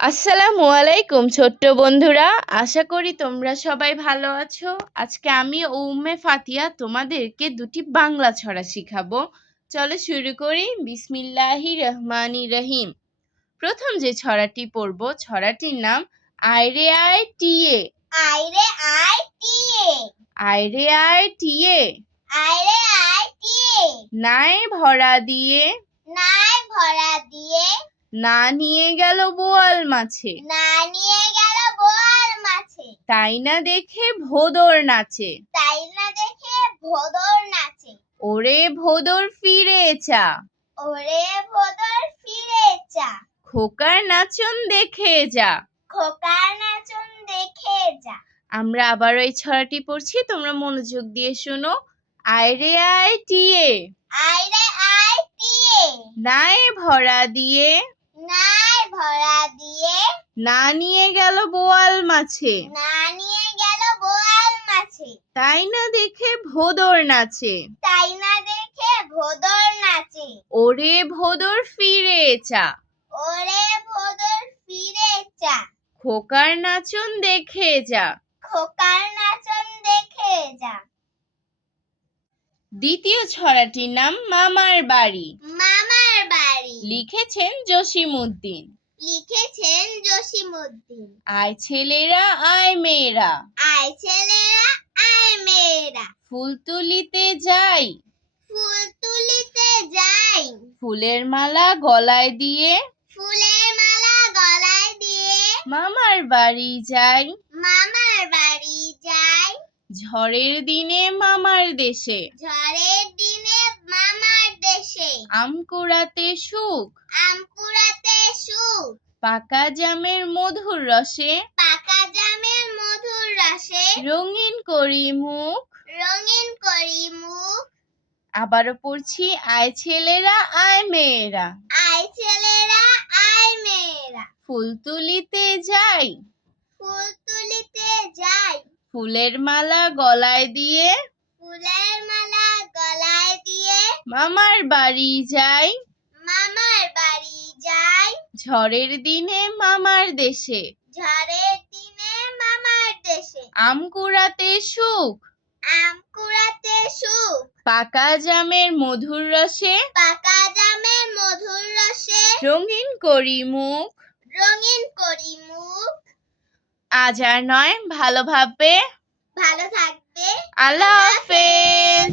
আসসালামু আলাইকুম ছোট্ট বন্ধুরা, আশা করি তোমরা সবাই ভালো আছো। আজকে আমি ও উম্মে ফাতিয়া তোমাদেরকে দুটি বাংলা ছড়া শিখাবো। চলো শুরু করি। বিসমিল্লাহির রহমানির রহিম। প্রথম যে ছড়াটি পড়ব, ছড়াটির নাম আয়রে আয় টিয়ে। আয়রে আয় টিয়ে, আয়রে আয় টিয়ে, আয়রে আয় টিয়ে, নাই ভরা দিয়ে, নাই ভরা দিয়ে, না নিয়ে গেল বোয়াল মাছে, না নিয়ে গেল বোয়াল মাছে, তাই না দেখে ভোদর নাচে, তাই না দেখে ভোদর নাচে, ওরে ভোদর ফিরে চা, ওরে ভোদর ফিরে চা, খোকার নাচন দেখে যা। খোকার নাচন দেখে যা। আমরা আবার এই ছড়াটি পড়ছি, তোমরা মনোযোগ দিয়ে শোনো। আয়রে আয় টিয়ে, আয়রে আয় টিয়ে, নাই ভরা দিয়ে, নাই ভরা দিয়ে, না নিয়ে গেল বোয়াল মাছে, না নিয়ে গেল বোয়াল মাছে, তাই না দেখে ভোদর নাচে, তাই না দেখে ভোদর নাচে, ওরে ভোদর ফিরে চা, ওরে ভোদর ফিরে চা, খোকার নাচন দেখে যা। খোকার নাচন দেখে যা। দ্বিতীয় ছড়াটির নাম মামার বাড়ি। মামার বাড়ি, লিখেছেন জসিমউদ্দিন। লিখেছেন জসিমউদ্দিন। আয় ছেলেরা আয় মেয়েরা, আয় ছেলেরা আয় মেয়েরা, ফুল তুলিতে যাই, ফুল তুলিতে যাই, ফুলের মালা গলায় দিয়ে, ফুলের মালা গলায় দিয়ে, মামার বাড়ি যাই, মামার বাড়ি যাই, ঝড়ের দিনে মামার দেশে, ঝড়ের দিনে মামার দেশে, আম কুড়াতে সুখ, আম কুড়াতে সুখ, পাকা জামের মধুর রসে, পাকা জামের মধুর রসে, রঙিন করি মুখ। রঙিন করি মুখ। আবারও পড়ছি, আয় ছেলেরা আয় মেয়েরা, আয় ছেলেরা আয় মেয়েরা, ফুল তুলিতে যাই, ফুল তুলিতে যাই, ফুলের মালা গলায় দিয়ে, ফুলের মালা গলায় দিয়ে, মামার বাড়ি যাই, মামার বাড়ি যাই, ঝড়ের দিনে মামার দেশে, ঝড়ের দিনে মামার দেশে, আম কুড়াতে সুখ, আম কুড়াতে সুখ, পাকা জামের মধুর রসে, পাকা জামের মধুর রসে, রঙিন করি মুখ। রঙিন করি মুখ। আজ আর নয়, ভালোভাবে। ভালো থাকবে। আল্লাহ হাফেজ।